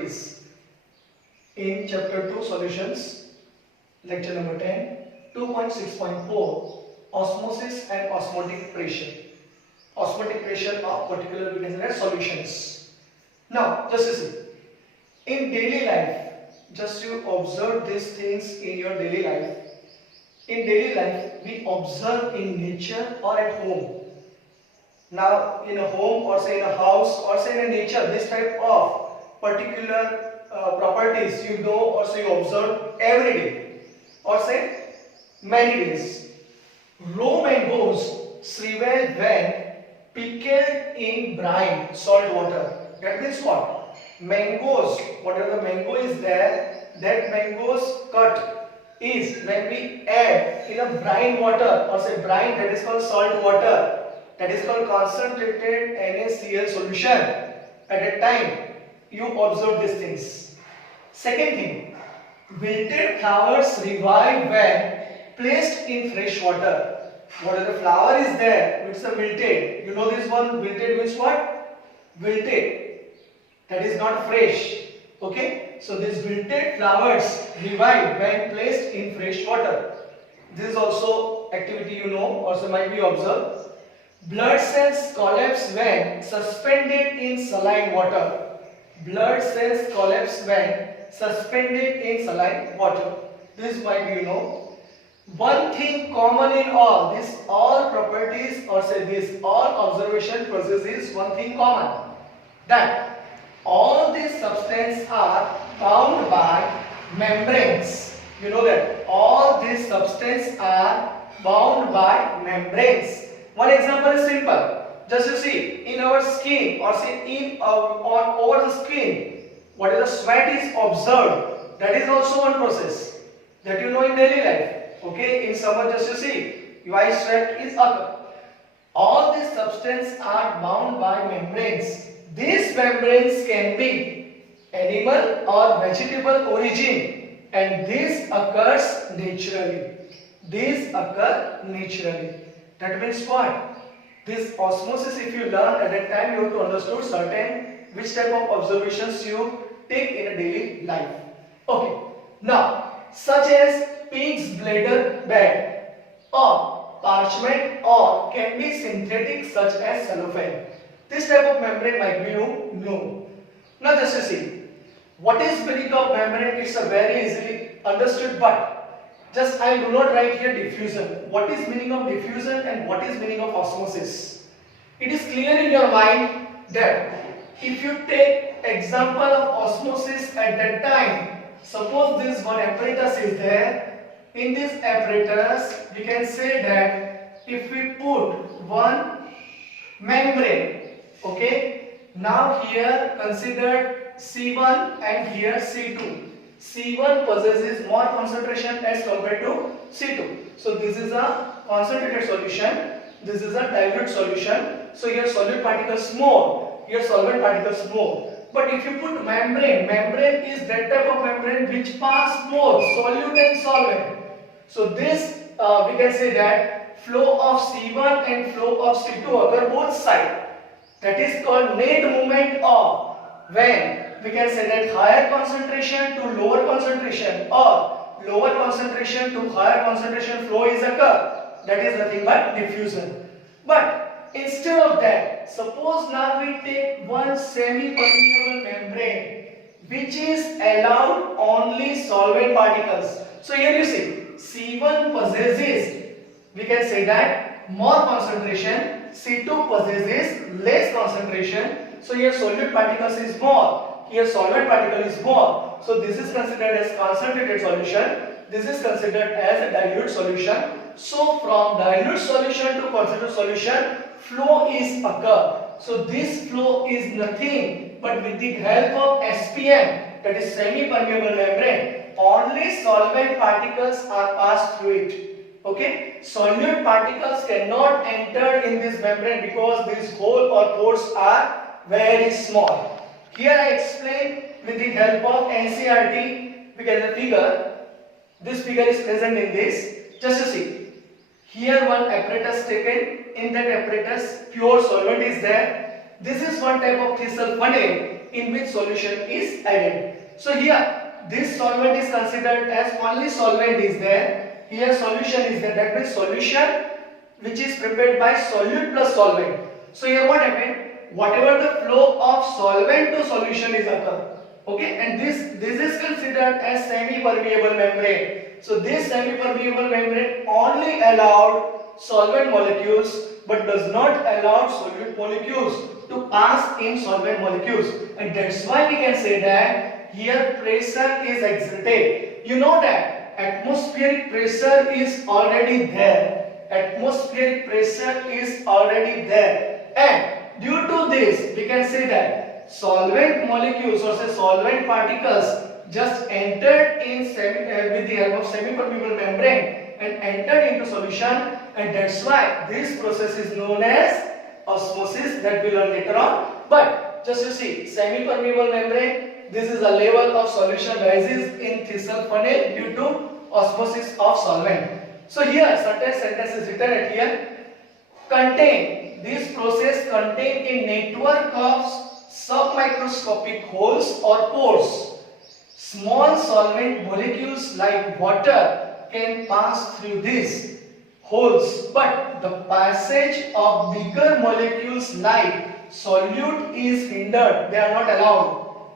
properties in chapter 2 solutions, lecture number 10, 2.6.4 osmosis and osmotic pressure. Osmotic pressure of particular we can say solutions. Now just see, in daily life, just you observe these things in your daily life. In daily life, we observe in nature or at home. Now, in a home or say in a house or say in a nature, this type of particular properties you know or say you observe every day or say many days. Raw mangoes shrivel when pickled in brine, salt water. That means what? Mangoes, whatever the mango is there, that mango's cut is when we add in a brine water or say brine, that is called salt water, that is called concentrated NaCl solution. At that time you observe these things. Second thing, wilted flowers revive when placed in fresh water. Whatever the flower is there, it's a wilted. You know this one, wilted means what? Wilted. That is not fresh. Okay, so these wilted flowers revive when placed in fresh water. This is also activity you know, also might be observed. Blood cells collapse when suspended in saline water. Blood cells collapse when suspended in saline water. This might be you know. One thing common in all these all properties or say this all observation processes, one thing common, that all these substances are bound by membranes. You know that all these substances are bound by membranes. One example is simple. Just you see in our skin or say in or over the skin, what is the sweat is observed. That is also one process that you know in daily life. Okay, in summer just you see why sweat is occur. All these substances are bound by membranes. These membranes can be animal or vegetable origin and this occurs naturally. These occur naturally. That means what? This osmosis, if you learn at that time, you have to understand certain which type of observations you take in a daily life. Okay. Now, such as pig's bladder bed or parchment or can be synthetic such as cellophane. This type of membrane might be you know. Now just to see, what is meaning of membrane? It's a very easily understood, but just I do not write here diffusion. What is meaning of diffusion and what is meaning of osmosis? It is clear in your mind that if you take example of osmosis at that time, suppose this one apparatus is there. In this apparatus, we can say that if we put one membrane, okay, now here consider C1 and here C2. C1 possesses more concentration as compared to C2. So this is a concentrated solution, this is a dilute solution. So here solute particles more, here solvent particles more. But if you put membrane, membrane is that type of membrane which pass both solute and solvent. So this we can say that flow of C1 and flow of C2 occur both sides. That is called net movement of when we can say that higher concentration to lower concentration or lower concentration to higher concentration flow is occur. That is nothing but diffusion. But instead of that, suppose now we take one semi-permeable membrane which is allowed only solvent particles. So here you see C1 possesses, we can say that more concentration, C2 possesses less concentration. So here solute particles is more, here solvent particle is more. So this is considered as concentrated solution, this is considered as a dilute solution. So from dilute solution to concentrated solution, flow is occur. So this flow is nothing but with the help of SPM, that is semi-permeable membrane, only solvent particles are passed through it. Okay, solute particles cannot enter in this membrane because this hole or pores are very small. Here I explain with the help of NCERT. We get the figure. This figure is present in this. Just to see. Here one apparatus taken. In that apparatus pure solvent is there. This is one type of thistle funnel in which solution is added. So here this solvent is considered as only solvent is there. Here solution is there. That means solution which is prepared by solute plus solvent. So here what happened? Whatever the flow of solvent to solution is occur. Okay, and this is considered as semi-permeable membrane. So this semi-permeable membrane only allowed solvent molecules but does not allow solute molecules to pass in solvent molecules, and that's why we can say that here pressure is exerted. You know that atmospheric pressure is already there. Atmospheric pressure is already there, and due to this we can say that solvent molecules or say solvent particles just entered in with the help of semi-permeable membrane and entered into solution, and that's why this process is known as osmosis, that we learn later on. But just you see, semi-permeable membrane, this is a level of solution rises in Thissell funnel due to osmosis of solvent. So here certain sentence is written at here, contain, this process contain a network of submicroscopic holes or pores. Small solvent molecules like water can pass through these holes, but the passage of bigger molecules like solute is hindered. They are not allowed.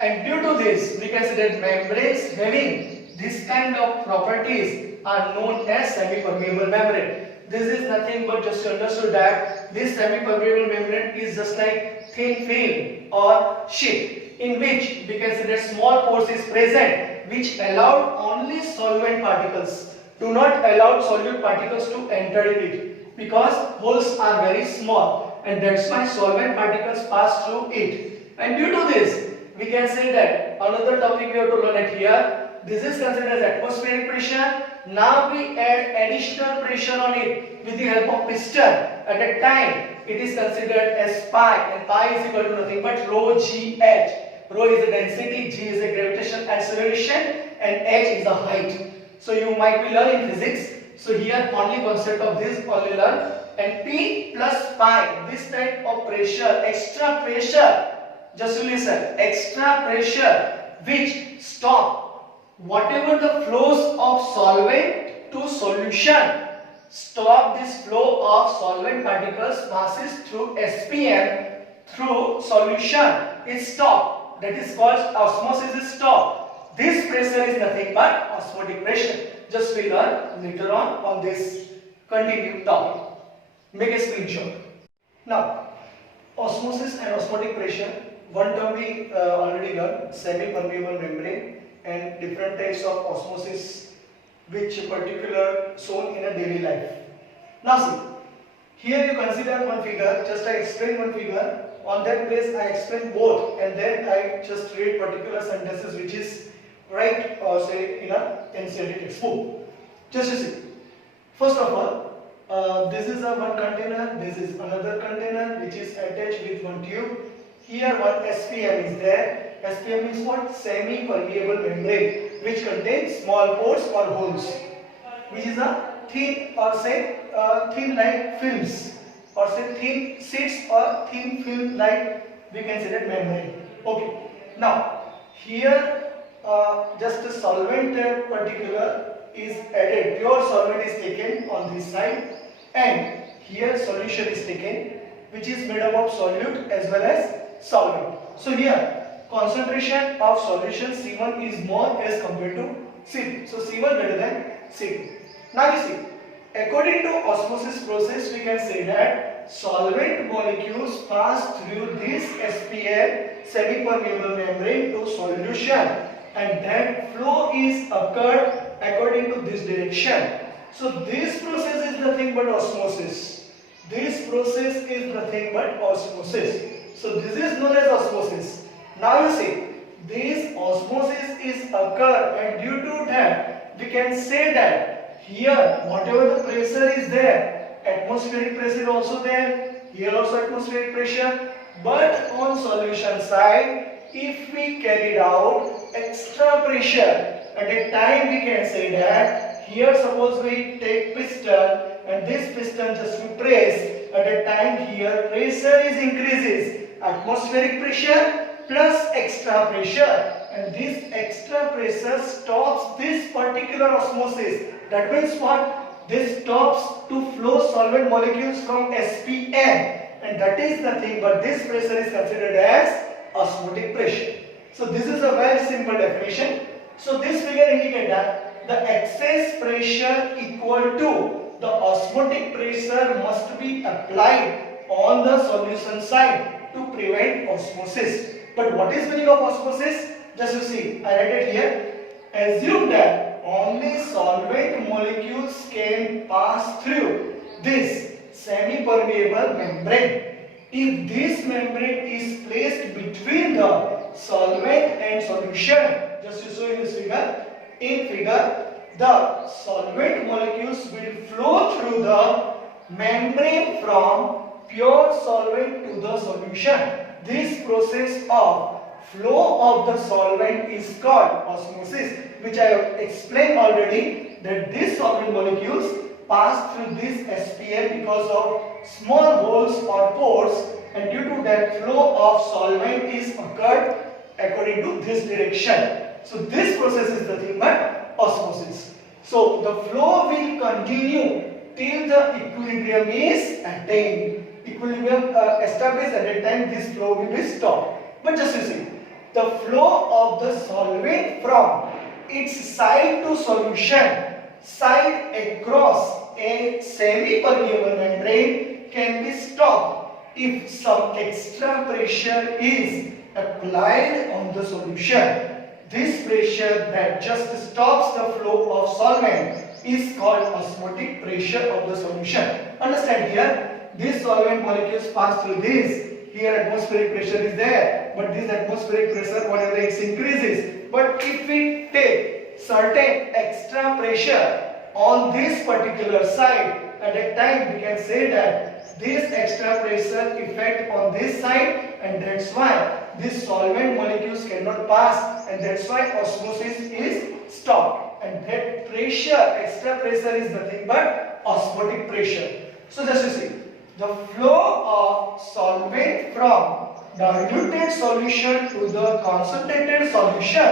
And due to this, we can say that membranes having this kind of properties are known as semi-permeable membrane. This is nothing but just to understand that this semi-permeable membrane is just like thin film or sheet in which we can say that small pores is present which allowed only solvent particles, do not allow solute particles to enter in it because holes are very small, and that's why solvent particles pass through it. And due to this, we can say that another topic we have to learn at here, this is considered as atmospheric pressure. Now we add additional pressure on it with the help of piston. At that time it is considered as pi, and pi is equal to nothing but rho g h. Rho is the density, g is the gravitational acceleration, and h is the height. So you might be learning physics. So here only concept of this only learn, and P plus pi, this type of pressure, extra pressure, just listen, extra pressure which stop whatever the flows of solvent to solution, stop this flow of solvent particles passes through SPM through solution is stopped. That is called osmosis is stopped. This pressure is nothing but osmotic pressure. Just we learn later on this continued topic. Make a screenshot. Now, osmosis and osmotic pressure. One term we already learned, semi-permeable membrane, and different types of osmosis which particular shown in a daily life. Now see, here you consider one figure, just I explain one figure, on that place I explain both, and then I just read particular sentences which is right or say in a NCERT textbook. Just you see, first of all, this is a one container, this is another container which is attached with one tube. Here one SPM is there. SPM means what? Semi-permeable membrane, which contains small pores or holes, which is a thin or say thin like films, or say thin sheets or thin film like we can say that membrane. Okay. Now here just the solvent particular is added. Pure solvent is taken on this side, and here solution is taken, which is made up of solute as well as solvent. So here concentration of solution C1 is more as compared to C2. So C1 greater than C2. Now you see, according to osmosis process, we can say that solvent molecules pass through this SPM semi-permeable membrane to solution, and that flow is occurred according to this direction. So this process is nothing but osmosis. This process is nothing but osmosis. So this is known as osmosis. Now you see, this osmosis is occur, and due to that we can say that here whatever the pressure is there, atmospheric pressure is also there, here also atmospheric pressure, but on solution side if we carried out extra pressure, at a time we can say that here suppose we take piston and this piston just we press, at a time here pressure is increases, atmospheric pressure plus extra pressure, and this extra pressure stops this particular osmosis. That means what? This stops to flow solvent molecules from SPM, and that is nothing but this pressure is considered as osmotic pressure. So this is a very simple definition. So this figure indicates that the excess pressure equal to the osmotic pressure must be applied on the solution side to prevent osmosis. But what is meaning of osmosis? Just you see, I write it here. Assume that only solvent molecules can pass through this semi-permeable membrane. If this membrane is placed between the solvent and solution, just you show in this figure, the solvent molecules will flow through the membrane from pure solvent to the solution. This process of flow of the solvent is called osmosis, which I have explained already, that these solvent molecules pass through this SPM because of small holes or pores, and due to that flow of solvent is occurred according to this direction. So this process is nothing but osmosis. So the flow will continue till the equilibrium is attained. Equilibrium established at that time, this flow will be stopped. But just you see, the flow of the solvent from its side to solution side across a semi-permeable membrane can be stopped if some extra pressure is applied on the solution. This pressure that just stops the flow of solvent is called osmotic pressure of the solution. Understand here, these solvent molecules pass through this. Here atmospheric pressure is there, but this atmospheric pressure, whatever it increases. But if we take certain extra pressure on this particular side, at that time we can say that this extra pressure effect on this side, and that's why these solvent molecules cannot pass, and that's why osmosis is stopped. And that pressure, extra pressure, is nothing but osmotic pressure. So just you see, the flow of solvent from diluted solution to the concentrated solution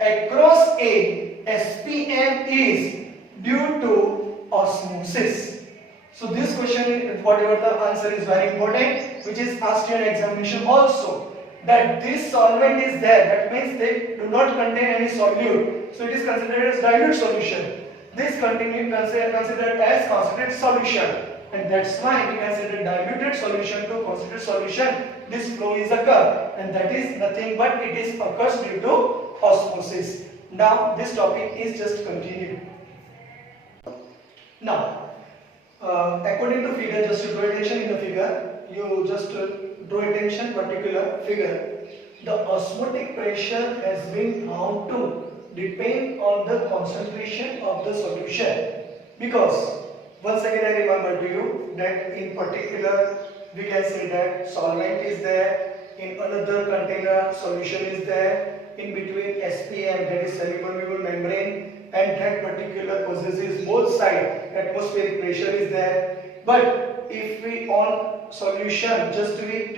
across a SPM is due to osmosis. So this question, whatever the answer, is very important, which is asked in examination also. That this solvent is there, that means they do not contain any solute, so it is considered as dilute solution. This considered as concentrated solution, and that's why we consider diluted solution to concentrated solution. This flow is occur, and that is nothing but it is occurs due to osmosis. Now this topic is just continued. Now, according to figure, just to draw attention in the figure, you just draw attention particular figure. The osmotic pressure has been found to depend on the concentration of the solution, because once again I remember to you that in particular we can say that solvent is there, in another container solution is there, in between SPM, that is semi-permeable membrane, and that particular possesses both sides, atmospheric pressure is there. But if we on solution just we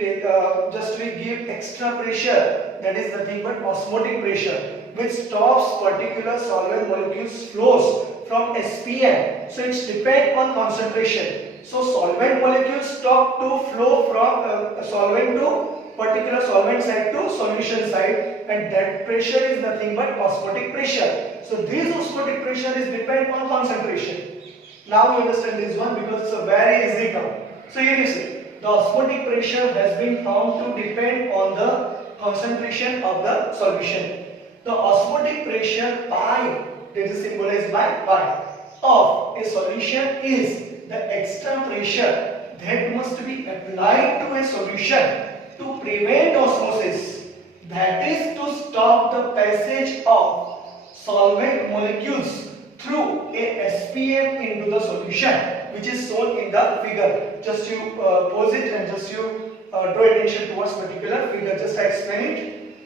give extra pressure, that is nothing but osmotic pressure, which stops particular solvent molecules flows from SPM. So it's depend on concentration. So solvent molecules stop to flow from solvent to particular solvent side to solution side, and that pressure is nothing but osmotic pressure. So this osmotic pressure is depend on concentration. Now you understand this one because it's a very easy term. So here you see, the osmotic pressure has been found to depend on the concentration of the solution. The osmotic pressure pi, that is symbolized by pi, of a solution is the extra pressure that must be applied to a solution to prevent osmosis, that is to stop the passage of solvent molecules through a SPM into the solution, which is shown in the figure. Just you pause it and just you draw attention towards particular figure. Just I explain it.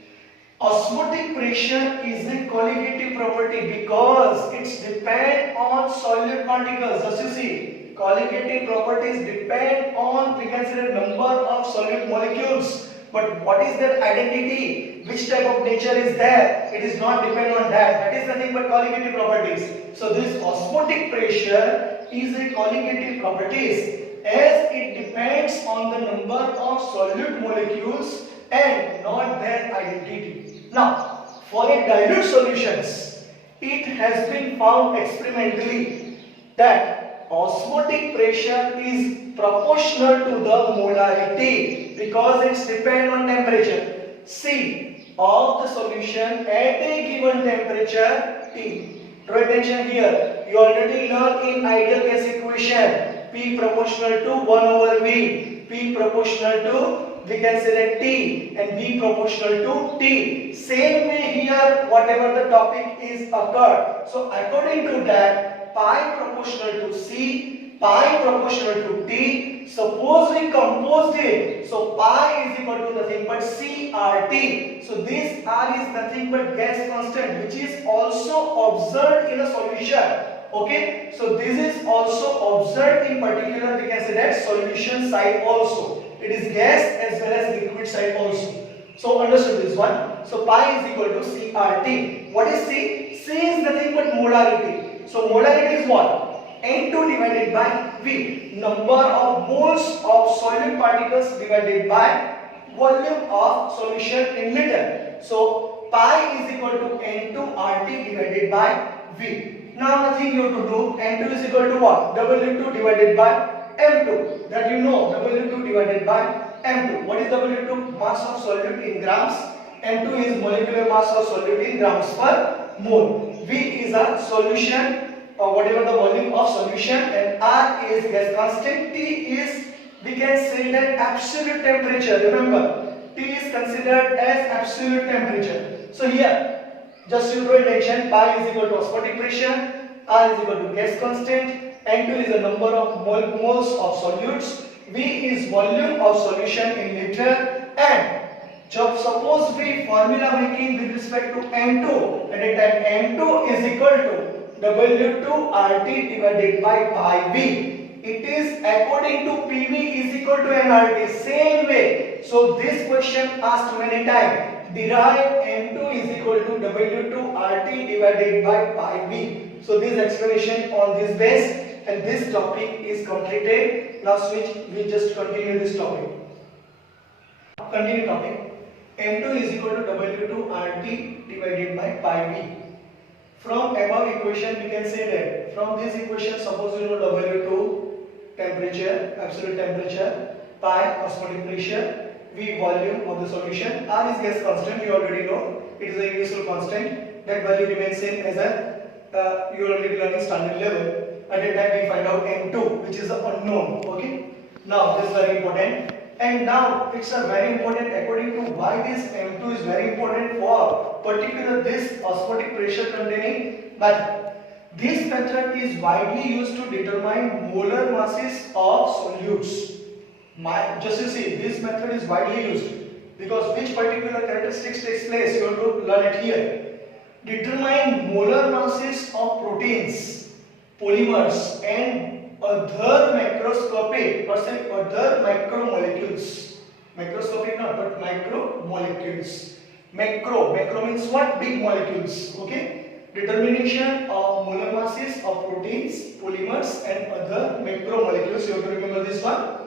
Osmotic pressure is a colligative property because it's depend on solute particles. Just you see, colligative properties depend on, we can say, the number of solute molecules But what is their identity? Which type of nature is there? It is not depend on that. That is nothing but colligative properties. So this osmotic pressure is a colligative properties as it depends on the number of solute molecules and not their identity. Now, for a dilute solutions, it has been found experimentally that osmotic pressure is proportional to the molarity because it's depend on temperature C of the solution at a given temperature T. Draw attention here. You already learned in ideal gas equation P proportional to 1 over V. P proportional to, we can say that T, and V proportional to T. Same way here, whatever the topic is occurred. So according to that, pi proportional to C, pi proportional to T. Suppose we composed it. So pi is equal to nothing but CRT. So this R is nothing but gas constant, which is also observed in a solution. Okay, so this is also observed in particular, we can say that solution side also. It is gas as well as liquid side also. So understood this one. So pi is equal to CRT. What is C? C is nothing but molarity. So molarity is what? N2 divided by V. Number of moles of solid particles divided by volume of solution in liter. So pi is equal to N2 RT divided by V. Now nothing you have to do. N2 is equal to what? W2 divided by M2. That you know, W2 divided by M2. What is W2? Mass of solute in grams. M2 is molecular mass of solute in grams per mole. V is a solution or whatever the volume of solution, and R is gas constant. T is, we can say that absolute temperature. Remember, T is considered as absolute temperature. So here, just you draw attention, pi is equal to osmotic pressure, R is equal to gas constant, N2 is the number of moles of solutes, V is volume of solution in liter, and suppose we formula making with respect to N2, at a time N2 is equal to W2 RT divided by pi V. It is according to PV is equal to nRT. Same way. So this question asked many times. Derive N2 is equal to W2 RT divided by pi V. So this explanation on this base, and this topic is completed. Now switch. We just continue this topic. Continue topic. M2 is equal to W2 RT divided by pi V. From above equation we can say that from this equation, suppose you know W2 temperature, absolute temperature, pi osmotic pressure, V volume of the solution, R is gas constant, you already know, it is a universal constant, that value remains same as a you already learning standard level. At that time we find out M2, which is the unknown. Okay, now this is very important. And now it's a very important according to why this M2 is very important for particular this osmotic pressure containing method. This method is widely used to determine molar masses of solutes. Just you see, this method is widely used because which particular characteristics takes place, you have to learn it here. Determine molar masses of proteins, polymers and other macroscopic or say other macromolecules. Macroscopic not, but macromolecules. Macro means what? Big molecules. Okay. Determination of molar masses of proteins, polymers and other macromolecules. You have to remember this one.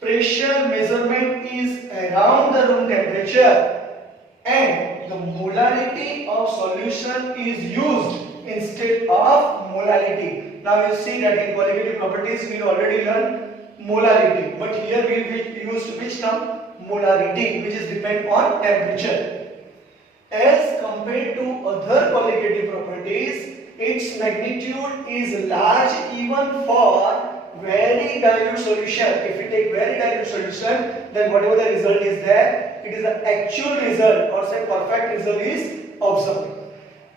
Pressure measurement is around the room temperature and the molarity of solution is used instead of molality. Now you see that in qualitative properties we already learned molarity, but here we used which term? Molarity, which is depend on temperature. As compared to other qualitative properties, its magnitude is large even for very dilute solution. If we take very dilute solution, then whatever the result is there, it is the actual result or say perfect result is observed.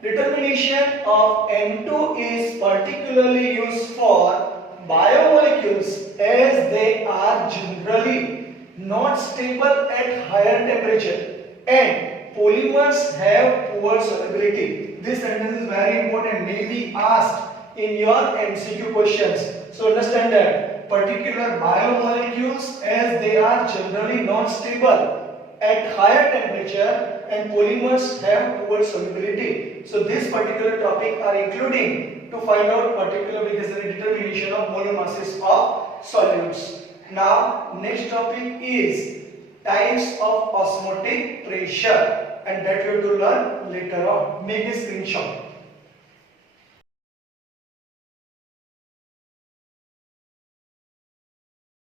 Determination of M2 is particularly used for biomolecules as they are generally not stable at higher temperature and polymers have poor solubility. This sentence is very important, may be asked in your MCQ questions. So understand that particular biomolecules as they are generally not stable at higher temperature and polymers have poor solubility. So this particular topic are including to find out particular because the determination of molar masses of solutes. Now next topic is types of osmotic pressure, and that you have to learn later on. Make a screenshot.